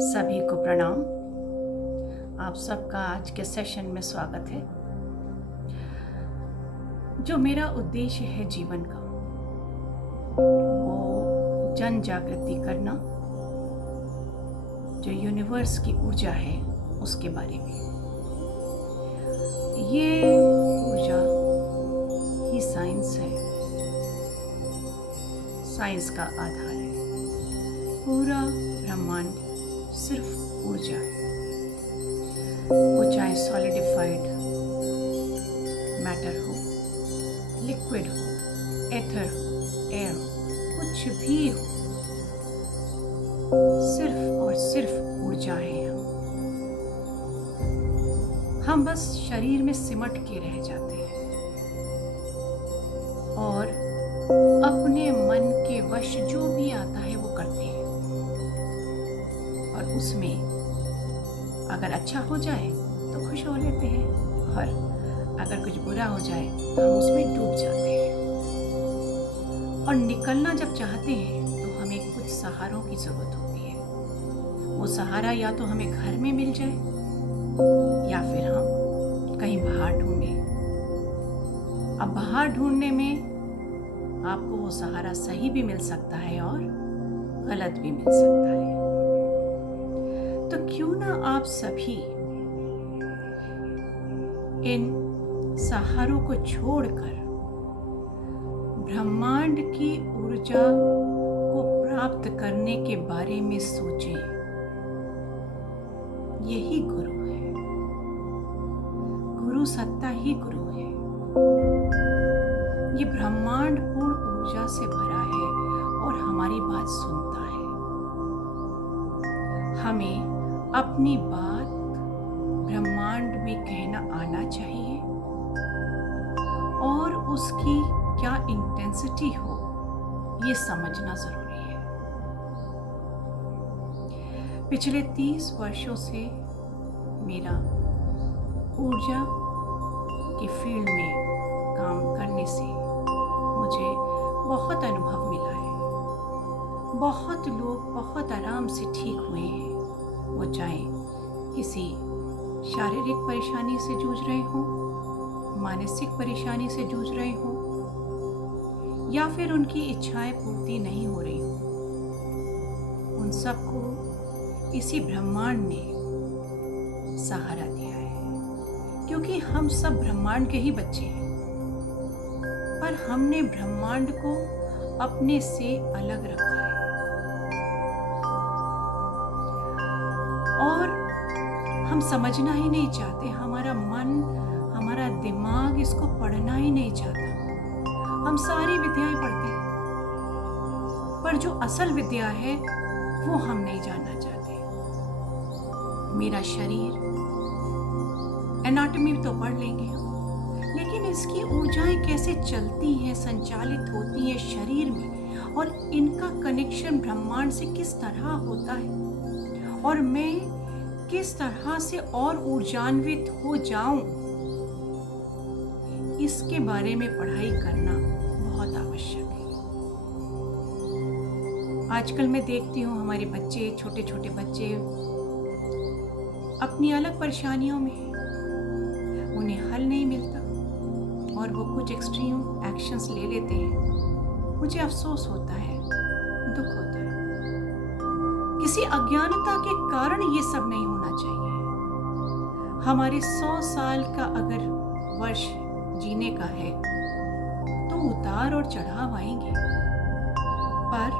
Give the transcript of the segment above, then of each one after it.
सभी को प्रणाम। आप सबका आज के सेशन में स्वागत है। जो मेरा उद्देश्य है जीवन का, वो जन जागृति करना, जो यूनिवर्स की ऊर्जा है उसके बारे में। ये ऊर्जा ही साइंस है, साइंस का आधार है। पूरा ब्रह्मांड सिर्फ ऊर्जा है, वो चाहे सॉलिडिफाइड मैटर हो, लिक्विड हो, एथर हो, एयर हो, कुछ भी हो, सिर्फ और सिर्फ ऊर्जा है। हम बस शरीर में सिमट के रह जाते हैं और अपने मन के वश जो भी आता है वो करते हैं, और उसमें अगर अच्छा हो जाए तो खुश हो लेते हैं, और अगर कुछ बुरा हो जाए तो हम उसमें डूब जाते हैं। और निकलना जब चाहते हैं तो हमें कुछ सहारों की जरूरत होती है। वो सहारा या तो हमें घर में मिल जाए या फिर हम कहीं बाहर ढूंढें। अब बाहर ढूंढने में आपको वो सहारा सही भी मिल सकता है और गलत भी मिल सकता है। तो क्यों ना आप सभी इन सहारों को छोड़कर ब्रह्मांड की ऊर्जा को प्राप्त करने के बारे में सोचें। यही गुरु है, गुरु सत्ता ही गुरु है। ये ब्रह्मांड पूर्ण ऊर्जा से भरा है और हमारी बात सुनता है। हमें अपनी बात ब्रह्मांड में कहना आना चाहिए और उसकी क्या इंटेंसिटी हो ये समझना जरूरी है। पिछले 30 वर्षों से मेरा ऊर्जा की फील्ड में काम करने से मुझे बहुत अनुभव मिला है। बहुत लोग बहुत आराम से ठीक हुए हैं, वो चाहे किसी शारीरिक परेशानी से जूझ रहे हों, मानसिक परेशानी से जूझ रहे हों, या फिर उनकी इच्छाएं पूर्ति नहीं हो रही हों। उन सबको इसी ब्रह्मांड ने सहारा दिया है, क्योंकि हम सब ब्रह्मांड के ही बच्चे हैं, पर हमने ब्रह्मांड को अपने से अलग रखा है और हम समझना ही नहीं चाहते। हमारा मन, हमारा दिमाग इसको पढ़ना ही नहीं चाहता। हम सारी विद्याएं पढ़ते हैं, पर जो असल विद्या है वो हम नहीं जानना चाहते। मेरा शरीर, एनाटॉमी तो पढ़ लेंगे हम, लेकिन इसकी ऊर्जाएं कैसे चलती हैं, संचालित होती हैं शरीर में, और इनका कनेक्शन ब्रह्मांड से किस तरह होता है, और मैं किस तरह से और ऊर्जान्वित हो जाऊं, इसके बारे में पढ़ाई करना बहुत आवश्यक है। आजकल मैं देखती हूँ हमारे बच्चे, छोटे छोटे बच्चे अपनी अलग परेशानियों में हैं, उन्हें हल नहीं मिलता और वो कुछ एक्सट्रीम एक्शंस ले लेते हैं। मुझे अफसोस होता है, दुख होता है। किसी अज्ञानता के कारण ये सब नहीं होना चाहिए। हमारे 100 साल का अगर वर्ष जीने का है तो उतार और चढ़ाव आएंगे, पर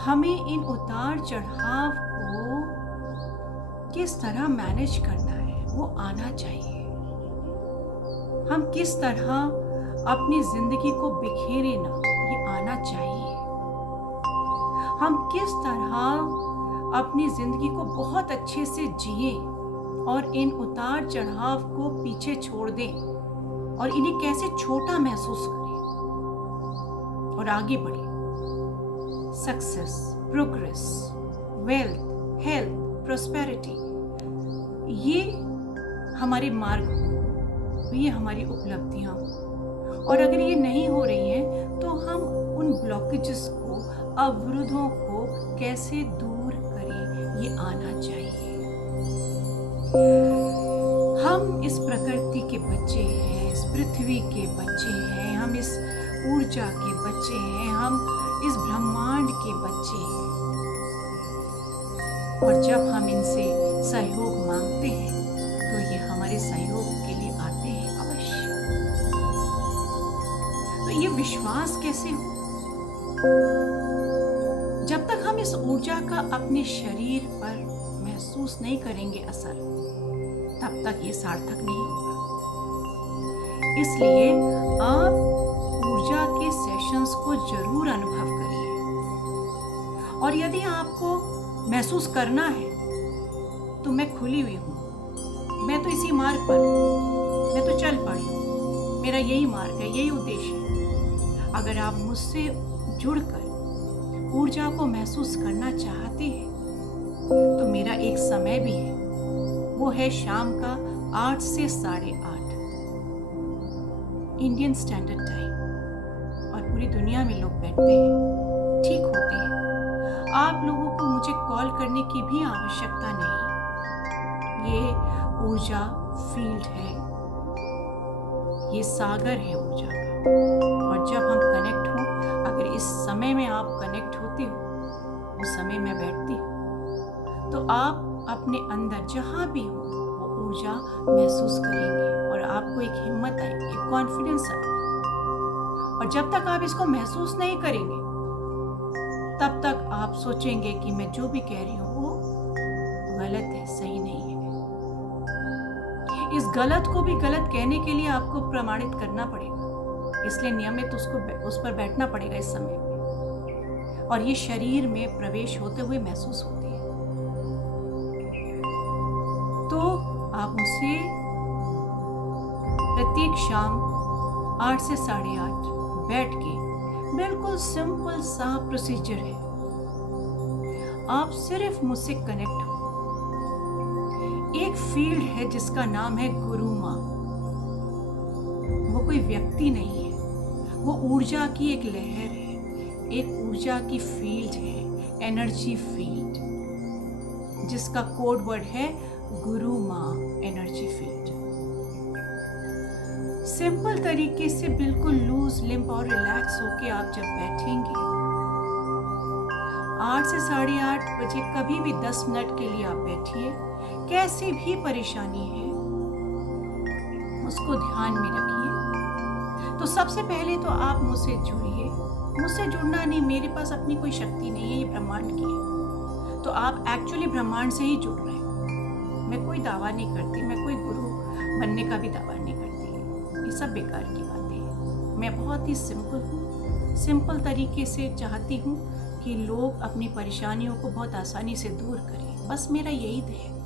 हमें इन उतार चढ़ाव को किस तरह मैनेज करना है वो आना चाहिए। हम किस तरह अपनी जिंदगी को बिखेरे ना, ये आना चाहिए। हम किस तरह अपनी जिंदगी को बहुत अच्छे से जिए और इन उतार चढ़ाव को पीछे छोड़ दें और इन्हें कैसे छोटा महसूस करें और आगे बढ़े। Success, progress, wealth, health, prosperity, ये हमारे मार्ग हो, ये हमारी उपलब्धियां हो, और अगर ये नहीं हो रही हैं तो हम उन ब्लॉकेजेस को, अवरोधों को कैसे दूर करें, ये आना चाहिए। हम इस प्रकृति के बच्चे हैं, इस पृथ्वी के बच्चे हैं, हम इस ऊर्जा के बच्चे हैं, हम इस ब्रह्मांड के बच्चे हैं। और जब हम इनसे सहयोग मांगते हैं तो ये हमारे सहयोग के लिए आते हैं अवश्य। तो ये विश्वास कैसे हो? जब तक हम इस ऊर्जा का अपने शरीर पर महसूस नहीं करेंगे असर, तब तक ये सार्थक नहीं होगा। इसलिए आप ऊर्जा के सेशंस को जरूर अनुभव करिए। और यदि आपको महसूस करना है तो मैं खुली हुई हूँ, मैं तो इसी मार्ग पर हूँ, मैं तो चल पड़ी हूँ, मेरा यही मार्ग है, यही उद्देश्य है। अगर आप मुझसे जुड़कर ऊर्जा को महसूस करना चाहते हैं तो मेरा एक समय भी है, वो है शाम का 8 से 8:30 इंडियन स्टैंडर्ड टाइम। और पूरी दुनिया में लोग बैठते हैं, ठीक होते हैं। आप लोगों को मुझे कॉल करने की भी आवश्यकता नहीं। ये ऊर्जा फील्ड है, ये सागर है ऊर्जा का। और जब हम कनेक्ट हों, अगर इस समय में आप कनेक्ट होते हो, उस समय मैं बैठती हूँ, तो आप अपने अंदर जहाँ भी हो वो ऊर्जा महसूस करेंगे और आपको एक हिम्मत आएगी, एक कॉन्फिडेंस आएगा। और जब तक आप इसको महसूस नहीं करेंगे, तब तक आप सोचेंगे कि मैं जो भी कह रही हूँ वो गलत है, सही नहीं है। इस गलत को भी गलत कहने के लिए आपको प्रमाणित करना पड़ेगा, इसलिए नियमित उस पर बैठना पड़ेगा इस समय पे। और ये शरीर में प्रवेश होते हुए महसूस होती है। तो आप मुझसे प्रत्येक शाम 8 से 8:30 बैठ के, बिल्कुल सिंपल सा प्रोसीजर है, आप सिर्फ मुझसे कनेक्ट हो। एक फील्ड है जिसका नाम है गुरु माँ। वो कोई व्यक्ति नहीं है, वो ऊर्जा की एक लहर है, एक ऊर्जा की फील्ड है, एनर्जी फील्ड, जिसका कोड वर्ड है गुरु माँ एनर्जी फील्ड। सिंपल तरीके से बिल्कुल लूज लिम्प और रिलैक्स होके आप जब बैठेंगे, 8 से 8:30 बजे कभी भी 10 मिनट के लिए आप बैठिए। कैसी भी परेशानी है उसको ध्यान में रखिए। तो सबसे पहले तो आप मुझसे जुड़िए। मुझसे जुड़ना नहीं, मेरे पास अपनी कोई शक्ति नहीं है, ये ब्रह्मांड की है। तो आप एक्चुअली ब्रह्मांड से ही जुड़ रहे हैं। मैं कोई दावा नहीं करती, मैं कोई गुरु बनने का भी दावा नहीं करती, ये सब बेकार की बातें हैं। मैं बहुत ही सिंपल हूँ, सिंपल तरीके से चाहती हूँ कि लोग अपनी परेशानियों को बहुत आसानी से दूर करें, बस मेरा यही ध्येय है।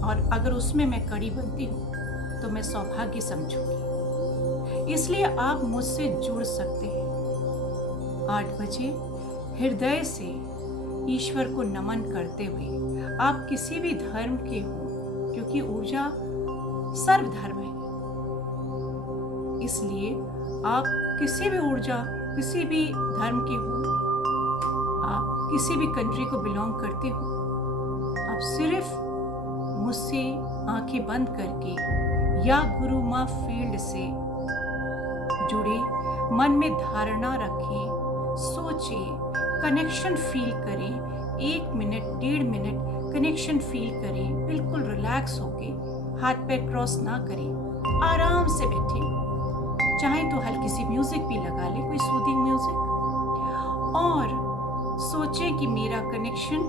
और अगर उसमें मैं कड़ी बनती हूँ तो मैं सौभाग्य समझूंगी। इसलिए आप मुझसे जुड़ सकते हैं 8 बजे हृदय से ईश्वर को नमन करते हुए। आप किसी भी धर्म के हो, क्योंकि ऊर्जा सर्वधर्म है, इसलिए आप किसी भी ऊर्जा, किसी भी धर्म के हो, आप किसी भी कंट्री को बिलोंग करते हो, आप सिर्फ मुझसे आंखें बंद करके या गुरु माँ फील्ड से जुड़े, मन में धारणा रखें, सोचें, कनेक्शन फील करें। 1 मिनट 1.5 मिनट कनेक्शन फील करें, बिल्कुल रिलैक्स होके, हाथ पैर क्रॉस ना करें, आराम से बैठें। चाहे तो हल्की सी म्यूजिक भी लगा ले, कोई सूदिंग म्यूजिक, और सोचें कि मेरा कनेक्शन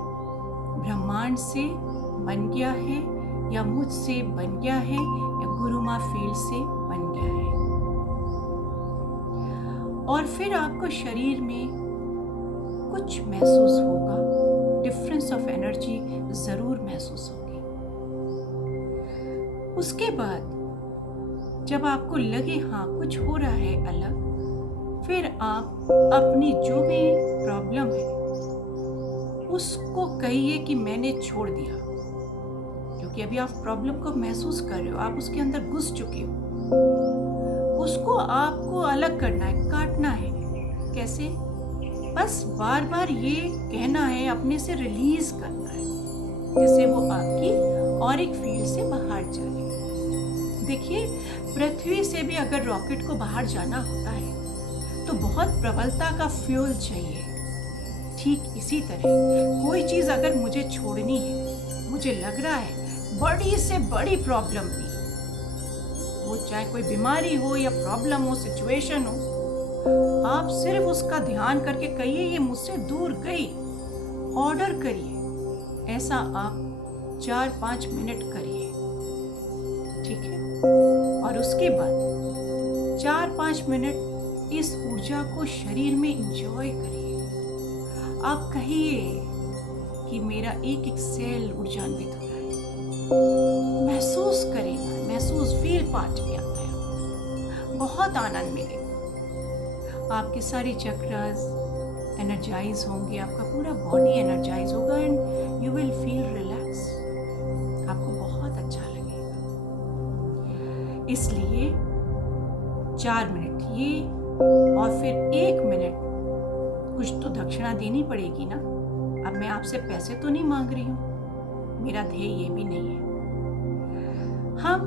ब्रह्मांड से बन गया है या मुझसे बन गया है या गुरु माँ फील्ड से बन गया है। और फिर आपको शरीर में कुछ महसूस होगा, डिफरेंस ऑफ एनर्जी जरूर महसूस होगी। उसके बाद जब आपको लगे हाँ कुछ हो रहा है अलग, फिर आप अपनी जो भी प्रॉब्लम है उसको कहिए कि मैंने छोड़ दिया। क्योंकि अभी आप प्रॉब्लम को महसूस कर रहे हो, आप उसके अंदर घुस चुके हो। उसको आपको अलग करना है, काटना है। कैसे? बस बार बार ये कहना है, अपने से रिलीज करना है, जिससे वो आपकी ऑरिक फील्ड से बाहर चले। देखिए, पृथ्वी से भी अगर रॉकेट को बाहर जाना होता है तो बहुत प्रबलता का फ्यूल चाहिए। ठीक इसी तरह कोई चीज अगर मुझे छोड़नी है, मुझे लग रहा है बड़ी से बड़ी प्रॉब्लम भी, वो चाहे कोई बीमारी हो या प्रॉब्लम हो, सिचुएशन हो, आप सिर्फ उसका ध्यान करके कहिए ये मुझसे दूर गई, ऑर्डर करिए। ऐसा आप 4-5 मिनट करिए, ठीक है? और उसके बाद 4-5 मिनट इस ऊर्जा को शरीर में एंजॉय करिए। आप कहिए कि मेरा एक एक सेल ऊर्जान्वित हो रहा है। महसूस करेगा, महसूस, फील पार्ट में आता है, बहुत आनंद मिलेगा। आपके सारे चक्रास एनर्जाइज होंगे, आपका पूरा बॉडी एनर्जाइज होगा and you will feel relax. आपको बहुत अच्छा लगेगा। इसलिए 4 मिनट ये, और फिर 1 मिनट कुछ तो दक्षिणा देनी पड़ेगी ना। अब मैं आपसे पैसे तो नहीं मांग रही हूँ, मेरा ध्येय ये भी नहीं है। हम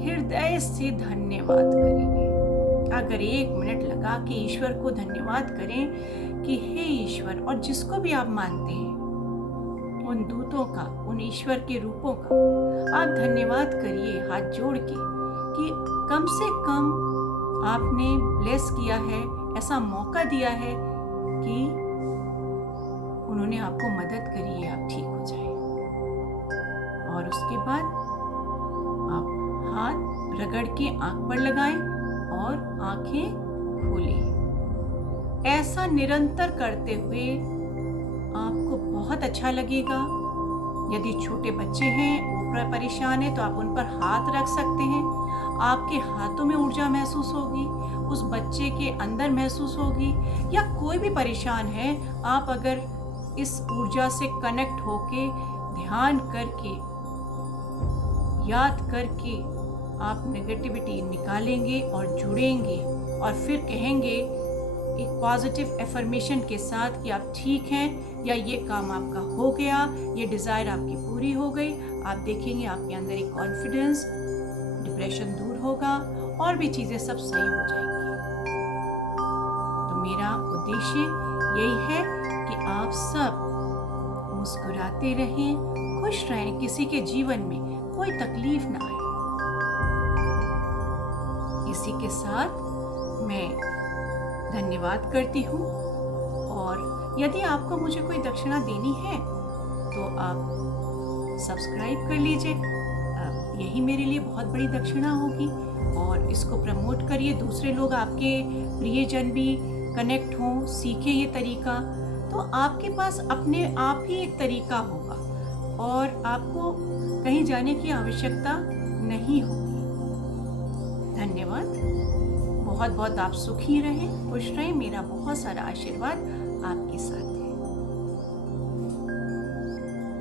हृदय से धन्यवाद करेंगे। अगर 1 मिनट लगा के ईश्वर को धन्यवाद करें कि हे ईश्वर, और जिसको भी आप मानते हैं, उन दूतों का, उन ईश्वर के रूपों का आप धन्यवाद करिए हाथ जोड़ के कि कम से कम आपने ब्लेस किया है, ऐसा मौका दिया है कि उन्होंने आपको मदद करी है, आप ठीक हो जाए। और उसके बाद आप हाथ रगड़ के आंख पर लगाएं और आंखें खोलें। ऐसा निरंतर करते हुए आपको बहुत अच्छा लगेगा। यदि छोटे बच्चे हैं, ऊपर परेशान है, तो आप उन पर हाथ रख सकते हैं। आपके हाथों में ऊर्जा महसूस होगी, उस बच्चे के अंदर महसूस होगी। या कोई भी परेशान है, आप अगर इस ऊर्जा से कनेक्ट होके ध्यान करके, याद करके आप नेगेटिविटी निकालेंगे और जुड़ेंगे, और फिर कहेंगे एक पॉजिटिव एफर्मेशन के साथ कि आप ठीक हैं, या ये काम आपका हो गया, ये डिज़ायर आपकी पूरी हो गई। आप देखेंगे आपके अंदर एक कॉन्फिडेंस, डिप्रेशन दूर होगा और भी चीज़ें सब सही हो जाएंगी। तो मेरा उद्देश्य यही है कि आप सब मुस्कुराते रहें, खुश रहें, किसी के जीवन में कोई तकलीफ ना आए। इसी के साथ मैं धन्यवाद करती हूँ, और यदि आपको मुझे कोई दक्षिणा देनी है तो आप सब्सक्राइब कर लीजिए। यही मेरे लिए बहुत बड़ी दक्षिणा होगी, और इसको प्रमोट करिए, दूसरे लोग, आपके प्रियजन भी कनेक्ट हों, सीखें ये तरीका, तो आपके पास अपने आप ही एक तरीका होगा और आपको कहीं जाने की आवश्यकता नहीं होगी। धन्यवाद। बहुत बहुत आप सुखी रहें, खुश रहें। मेरा बहुत सारा आशीर्वाद आपके साथ।